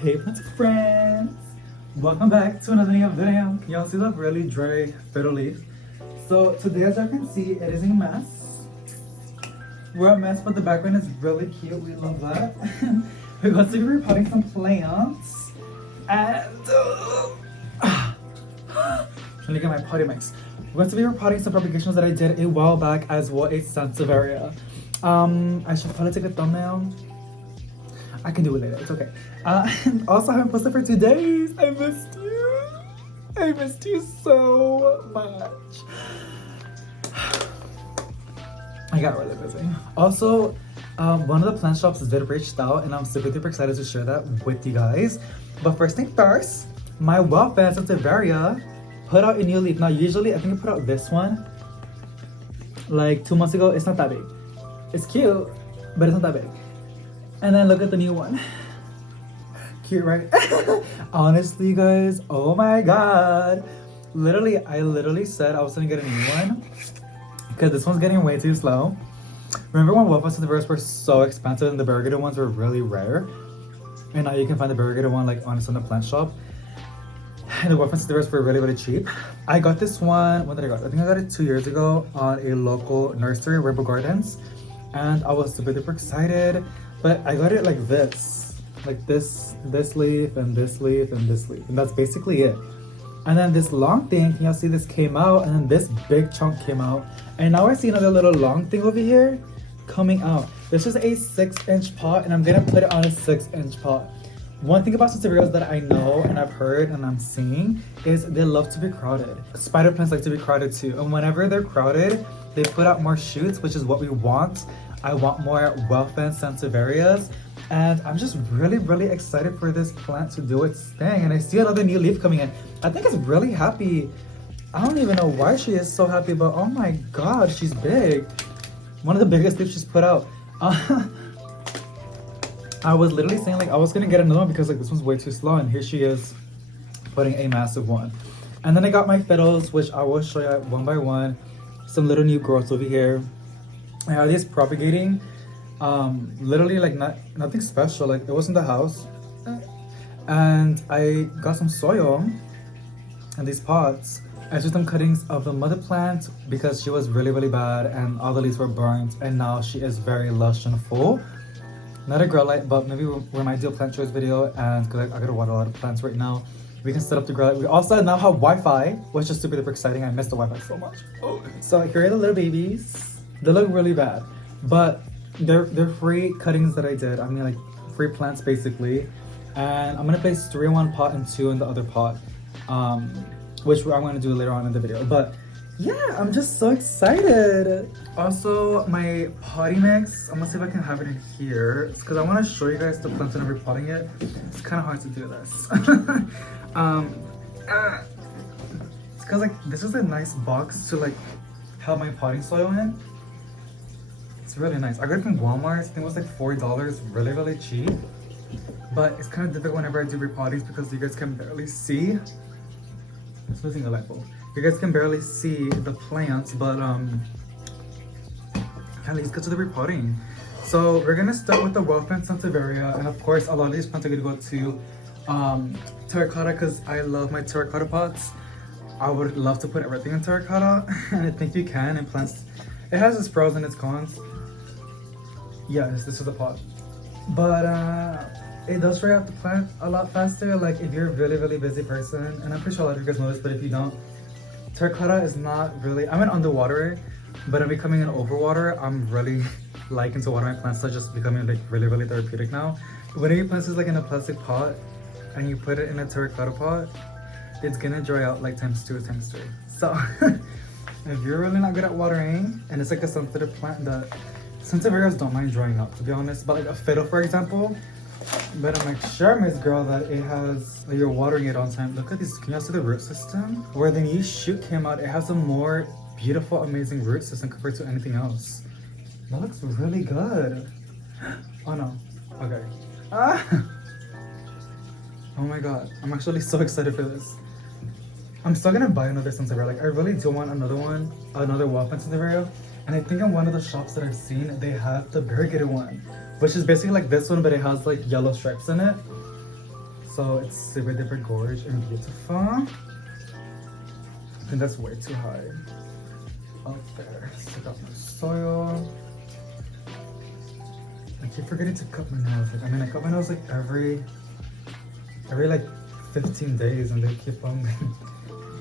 Hey plant friends! Welcome back to another new video. Can y'all see the really dry fiddle leaf? So today, as you can see, it is a mess. We're a mess, but the background is really cute. We love that. We're going to be repotting some plants. And let me get my potty mix. We're going to be repotting some propagations that I did a while back as well as Sansevieria. I should probably take a thumbnail. I can do it later, it's okay. Also, I haven't posted for 2 days. I missed you. I missed you so much. I got really busy. Also, one of the plant shops did reach out and I'm super excited to share that with you guys. But first thing first, my well-fed Sansevieria put out a new leaf. Now, usually I think I put out this one like 2 months ago. It's not that big. It's cute, but it's not that big. And then look at the new one. Cute, right? Honestly, guys, oh my god. I literally said I was gonna get a new one because this one's getting way too slow. Remember when Wolf Sansevieras were so expensive and the variegated ones were really rare? And now you can find the variegated one like honestly in the plant shop. And the Wolf Sansevieras were really cheap. I got this one, when did I got it? I think I got it 2 years ago on a local nursery, Rainbow Gardens. And I was super excited. But I got it like this. Like this leaf and this leaf and this leaf. And that's basically it. And then this long thing, can y'all see this came out? And then this big chunk came out. And now I see another little long thing over here coming out. This is a 6-inch pot and I'm gonna put it on a 6-inch pot. One thing about Sansevierias that I know and I've heard and I'm seeing is they love to be crowded. Spider plants like to be crowded too. And whenever they're crowded, they put out more shoots, which is what we want. I want more well-fed Sansevierias. And I'm just really excited for this plant to do its thing. And I see another new leaf coming in. I think it's really happy. I don't even know why she is so happy, but oh my god, she's big. One of the biggest leaves she's put out. I was literally saying like I was gonna get another one because like this one's way too slow, and here she is putting a massive one. And then I got my fiddles, which I will show you one by one. Some little new growths over here. I have these propagating. Literally like nothing special, like it was in the house. And I got some soil in these pots. I took some cuttings of the mother plant because she was really bad and all the leaves were burnt, and now she is very lush and full. Not a grow light, but maybe we might do a plant choice video, and because I gotta water a lot of plants right now, we can set up the grow light. We also now have Wi-Fi, which is super exciting. I miss the Wi-Fi so much. So here are the little babies. They look really bad, but they're free cuttings that I did. I mean like free plants basically. And I'm gonna place 3 in one pot and 2 in the other pot, which I'm gonna do later on in the video. But yeah, I'm just so excited. Also, my potty mix, I'm gonna see if I can have it in here. It's because I want to show you guys the plants that I'm repotting it. It's kind of hard to do this. It's because like this is a nice box to like have my potting soil in. It's really nice. I got it from Walmart. I think it was like $4, really cheap. But it's kind of difficult whenever I do repottings because you guys can barely see. It's losing a light bulb. You guys can barely see the plants, but yeah, let's get to the repotting. So we're gonna start with the well-fed Sansevieria, and of course a lot of these plants are gonna go to terracotta because I love my terracotta pots. I would love to put everything in terracotta, and I think you can in plants. It has its pros and its cons. Yes, this is a pot, but it does dry out the plant a lot faster. Like if you're a really busy person, and I'm pretty sure a lot of you guys know this, but if you don't, terracotta is not really, I'm an underwaterer, but I'm becoming an overwaterer. I'm really liking to water my plants, so just becoming like really therapeutic now. Whenever your plants is like in a plastic pot and you put it in a terracotta pot, it's gonna dry out like ×2 or ×3. So if you're really not good at watering and it's like a sensitive plant, that Sansevierias don't mind drying out, to be honest. But like a fiddle, for example, better make sure, Miss Girl, that it has, that you're watering it on time. Look at this. Can you see the root system? Where the new shoot came out, it has a more beautiful, amazing root system compared to anything else. That looks really good. Oh no. Okay. Ah! Oh my god. I'm actually so excited for this. I'm still gonna buy another Sansevieria. Like I really do want another one, another well-fed Sansevieria. And I think in one of the shops that I've seen, they have the variegated one, which is basically like this one, but it has like yellow stripes in it. So it's super duper gorgeous and beautiful. I think that's way too high. Up there. Take out my soil. I keep forgetting to cut my nails. Like, I mean, I cut my nails like every like 15 days, and they keep on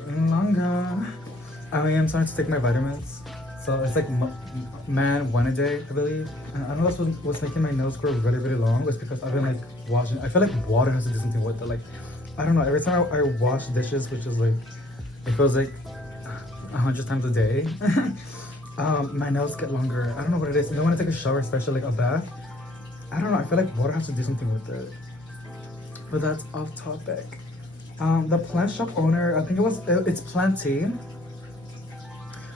getting longer. I mean, I'm starting to take my vitamins, so it's like one a day, I believe. And I know that's what's making my nails grow really, really long. Was because I've been like washing. I feel like water has to do something with it. Like, I don't know. Every time I wash dishes, which is like, it feels like 100 times a day. My nails get longer. I don't know what it is. And then when I take a shower, especially like a bath, I don't know. I feel like water has to do something with it. But that's off topic. The plant shop owner, I think it's Plantain.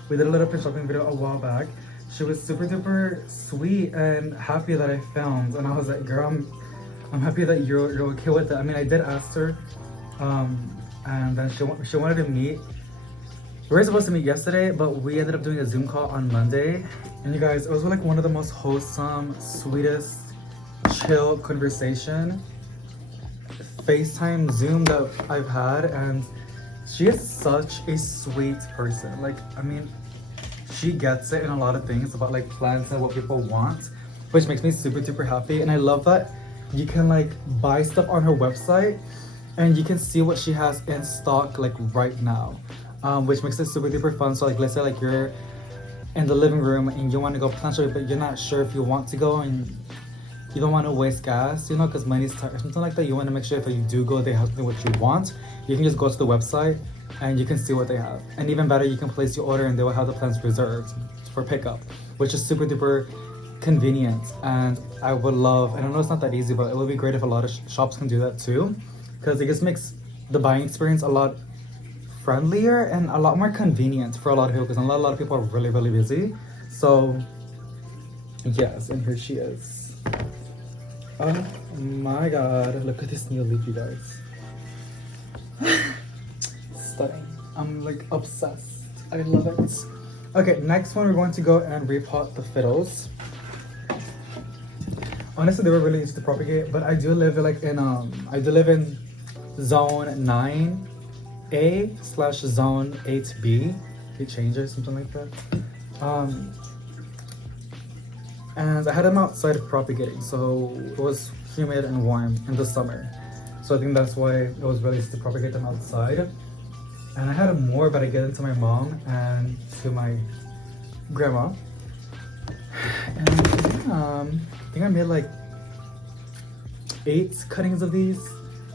We did a little plant shopping video a while back. She was super duper sweet and happy that I filmed, and I was like, girl, I'm happy that you're okay with it. I mean, I did ask her, and then she wanted to meet. We were supposed to meet yesterday, but we ended up doing a Zoom call on Monday. And you guys, it was like one of the most wholesome, sweetest, chill conversation FaceTime Zoom that I've had, and she is such a sweet person. Like, I mean, she gets it in a lot of things about like plants and what people want, which makes me super duper happy. And I love that you can like buy stuff on her website and you can see what she has in stock like right now, which makes it super duper fun. So like, let's say like you're in the living room and you want to go plant shopping, but you're not sure if you want to go and you don't want to waste gas, you know, because money's tight or something like that. You want to make sure if you do go, they have something what you want. You can just go to the website and you can see what they have. And even better, you can place your order and they will have the plants reserved for pickup, which is super duper convenient. And I would love, and I know it's not that easy, but it would be great if a lot of shops can do that too, because it just makes the buying experience a lot friendlier and a lot more convenient for a lot of people, because a lot of people are really, really busy. So yes, and here she is. Oh my god, look at this new leaf, you guys. Stunning. I'm like obsessed. I love it. Okay, next one we're going to go and repot the fiddles. Honestly, they were really easy to propagate, but I do live like in zone 9A/zone 8B. It changes, something like that. And I had them outside propagating, so it was humid and warm in the summer. So I think that's why it was really easy to propagate them outside. And I had more, but I gave them to my mom and to my grandma. And I think I made like 8 cuttings of these.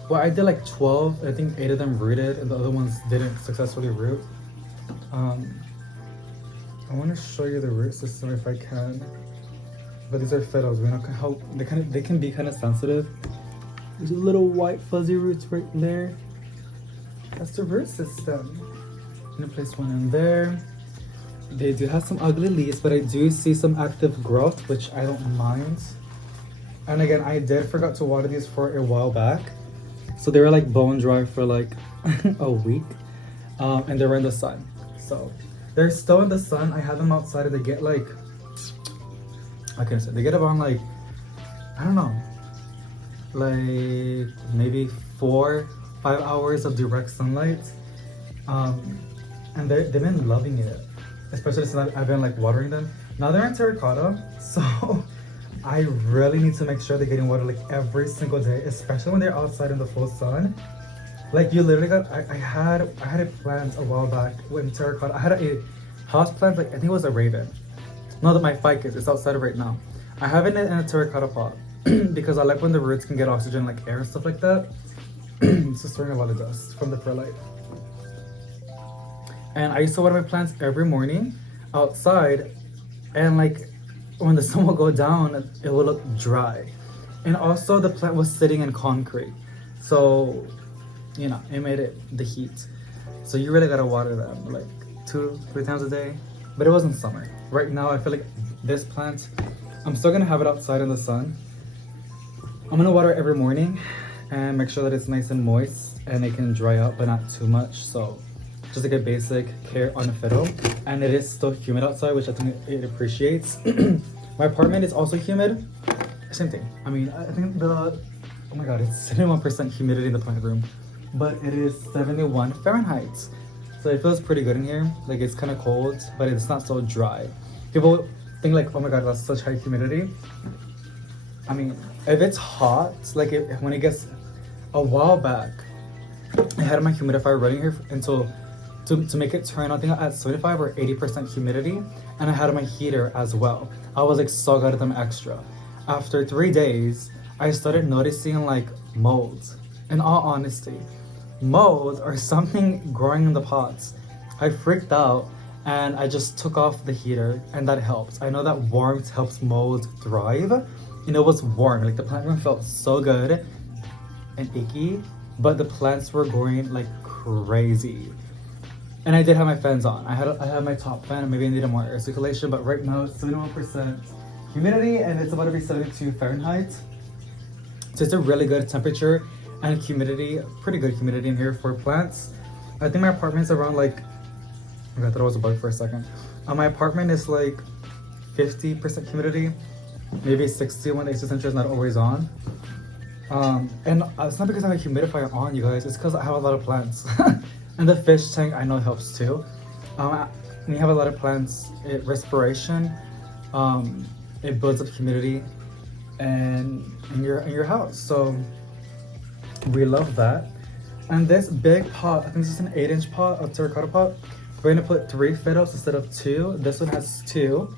Well, I did like 12. I think 8 of them rooted and the other ones didn't successfully root. I want to show you the root system if I can. But these are fiddles. We know how they can be kind of sensitive. There's little white fuzzy roots right there. That's the root system. I'm gonna place one in there. They do have some ugly leaves, but I do see some active growth, which I don't mind. And again, I did forgot to water these for a while back, so they were like bone dry for like a week, and they were in the sun. So they're still in the sun. I have them outside, and they get like, how can I say? They get around like, I don't know, like maybe 4-5 hours of direct sunlight, and they've been loving it, especially since I've been like watering them. Now they're in terracotta, so I really need to make sure they're getting water like every single day, especially when they're outside in the full sun. Like you literally got, I had a plant a while back in terracotta. I had a house plant, like I think it was a raven. No, that my ficus, it's outside right now. I have it in a terracotta pot because I like when the roots can get oxygen, like air and stuff like that. It's just throwing a lot of dust from the perlite. And I used to water my plants every morning outside, and like when the sun will go down, it will look dry. And also the plant was sitting in concrete, so you know, it made it the heat. So you really gotta water them like 2-3 times a day. But it wasn't summer. Right now, I feel like this plant, I'm still gonna have it outside in the sun. I'm gonna water it every morning and make sure that it's nice and moist and it can dry out, but not too much. So just like a basic care on a fiddle. And it is still humid outside, which I think it appreciates. My apartment is also humid. Same thing. I mean, I think oh my god, it's 71% humidity in the plant room, but it is 71 Fahrenheit. So it feels pretty good in here. Like it's kind of cold, but it's not so dry. People think like, oh my god, that's such high humidity. I mean, if it's hot, like when it gets a while back, I had my humidifier running here until to make it turn, I think at 75 or 80% humidity, and I had my heater as well. I was like so good at them extra. After 3 days, I started noticing like molds. In all honesty, molds or something growing in the pots. I freaked out and I just took off the heater, and that helps. I know that warmth helps molds thrive. You know, it was warm, like the plant room felt so good and icky, but the plants were growing like crazy. And I did have my fans on. I had my top fan, and maybe I needed more air circulation, but right now it's 71% humidity and it's about to be 72 Fahrenheit. So it's a really good temperature and humidity, pretty good humidity in here for plants. I think my apartment's around like, I thought it was a bug for a second. My apartment is like 50% humidity, maybe 60 when the AC temperature is not always on. And it's not because I have a humidifier on, you guys, it's because I have a lot of plants. And the fish tank I know helps too. When you have a lot of plants, respiration, it builds up humidity and in your house. So we love that. And this big pot, I think this is an 8-inch pot, a terracotta pot. We're gonna put 3 fiddles instead of 2. This one has 2.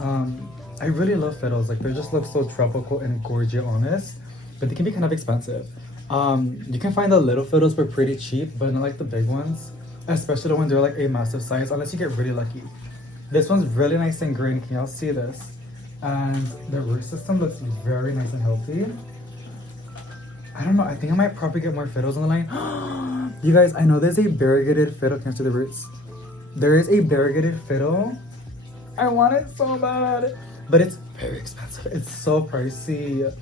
I really love fiddles. Like they just look so tropical and gorgeous, honest. But they can be kind of expensive. You can find the little fiddles for pretty cheap, but not like the big ones. Especially when they're like a massive size, unless you get really lucky. This one's really nice and green. Can y'all see this? And the root system looks very nice and healthy. I don't know, I think I might probably get more fiddles on the line. You guys, I know there's a variegated fiddle. Can you see the roots? There is a variegated fiddle. I want it so bad, but it's very expensive. It's so pricey,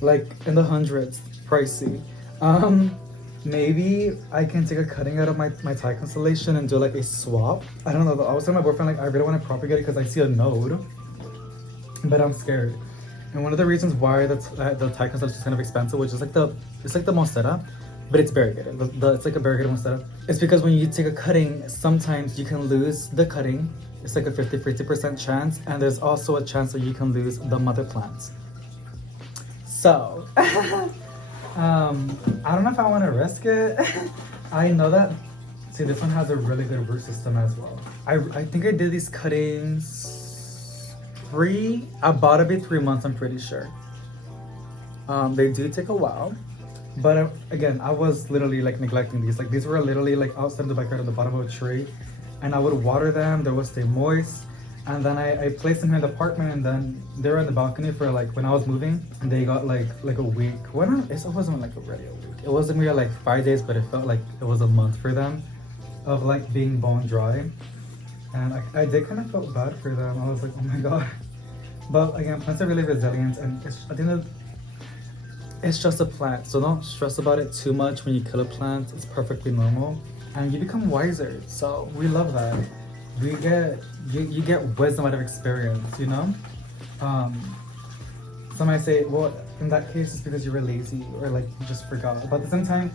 like in the hundreds, pricey. Maybe I can take a cutting out of my Thai constellation and do like a swap. I don't know, I was telling my boyfriend like I really want to propagate it because I see a node, but I'm scared. And one of the reasons why the Thai constellation is kind of expensive, which is like the monstera, but it's variegated. It's like a variegated monstera. It's because when you take a cutting, sometimes you can lose the cutting. It's like a 50% chance, and there's also a chance that you can lose the mother plant. So, I don't know if I want to risk it. I know that, see, this one has a really good root system as well. I think I did these cuttings about to be 3 months, I'm pretty sure. They do take a while, but again, I was literally like neglecting these. Like these were literally like outside of the backyard at the bottom of a tree, and I would water them, they would stay moist. And then I placed them here in the apartment, and then they were on the balcony for like when I was moving, and they got like a week. It wasn't like already a week. It wasn't really like 5 days, but it felt like it was a month for them of like being bone dry. And I did kind of felt bad for them. I was like, oh my god. But again, plants are really resilient, and I think that it's just a plant. So don't stress about it too much when you kill a plant. It's perfectly normal, and you become wiser. So we love that. You get wisdom out of experience, you know? Some might say, well, in that case, it's because you were lazy or like you just forgot. But at the same time,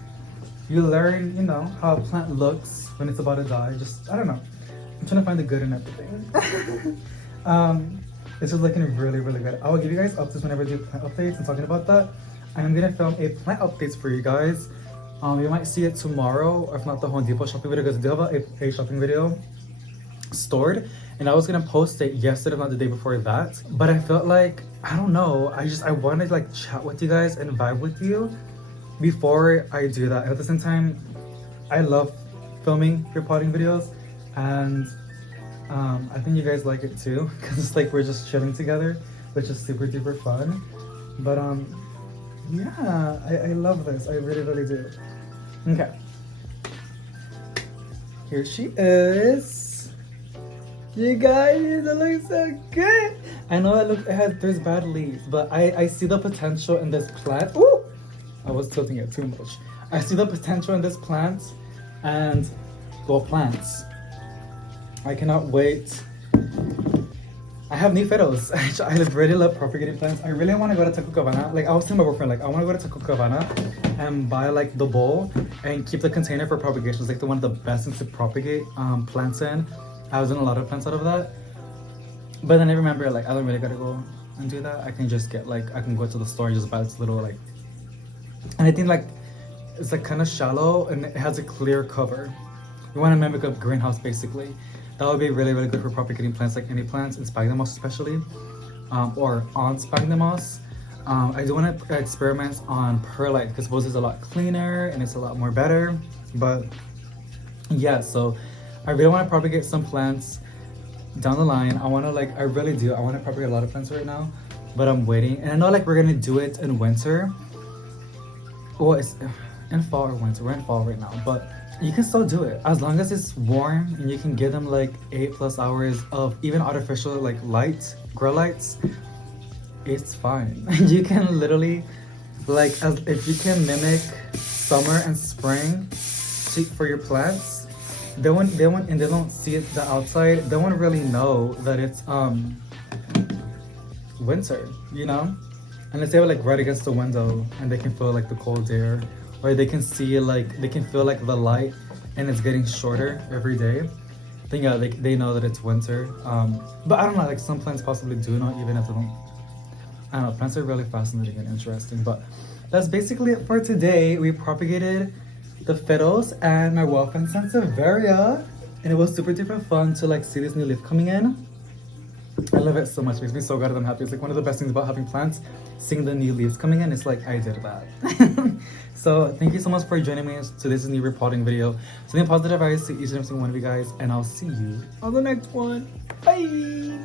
you learn, you know, how a plant looks when it's about to die. I don't know. I'm trying to find the good in everything. This is looking really, really good. I will give you guys updates whenever I do plant updates. And talking about that, I'm gonna film a plant updates for you guys. You might see it tomorrow, or if not the Home Depot shopping video, because I do have a shopping video stored, and I was gonna post it yesterday, if not the day before that. But I felt like, I don't know, I wanted to like chat with you guys and vibe with you before I do that. And at the same time, I love filming repotting videos, and I think you guys like it too, because it's like we're just chilling together, which is super duper fun. But yeah, I love this. I really, really do. Okay, here she is. You guys, it looks so good. I know there's bad leaves, but I see the potential in this plant. Ooh, I was tilting it too much. I see the potential in this plant, and well, plants. I cannot wait I have new fiddles. I really love propagating plants. I really want to go to Taco Cabana. Like I was telling my boyfriend, like I want to go to Taco Cabana and buy like the bowl and keep the container for propagation. It's like one of the best things to propagate plants in. I was doing a lot of plants out of that. But then I remember like I don't really gotta go and do that. I can just get like I can go to the store and just buy this little like, and I think like it's like kind of shallow and it has a clear cover. You want to mimic a greenhouse basically. That would be really good for propagating plants, like any plants in sphagnum moss especially, or on sphagnum moss. I do want to experiment on perlite because suppose it's a lot cleaner and it's a lot more better. But yeah, so I really want to propagate some plants down the line. I want to like, I really do. I want to propagate a lot of plants right now, but I'm waiting. And I know like we're gonna do it in winter. Well, it's in fall or winter. We're in fall right now, but you can still do it as long as it's warm and you can give them like 8+ hours of even artificial like light, grow lights. It's fine. You can literally like if you can mimic summer and spring for your plants, they won't and they don't see it the outside, they won't really know that it's winter, you know? Unless they were like right against the window and they can feel like the cold air, or they can see like they can feel like the light and it's getting shorter every day. Then yeah, they know that it's winter. But I don't know, like some plants possibly do know even if they don't. I don't know, plants are really fascinating and interesting. But that's basically it for today. We propagated the fiddles and my well-fed Sansevieria, and it was super fun to like see this new leaf coming in. I love it so much. It makes me so glad that I'm happy. It's like one of the best things about having plants, seeing the new leaves coming in. It's like I did that. So thank you so much for joining me to this new repotting video. Sending positive vibes to each and every single one of you guys, and I'll see you on the next one. Bye.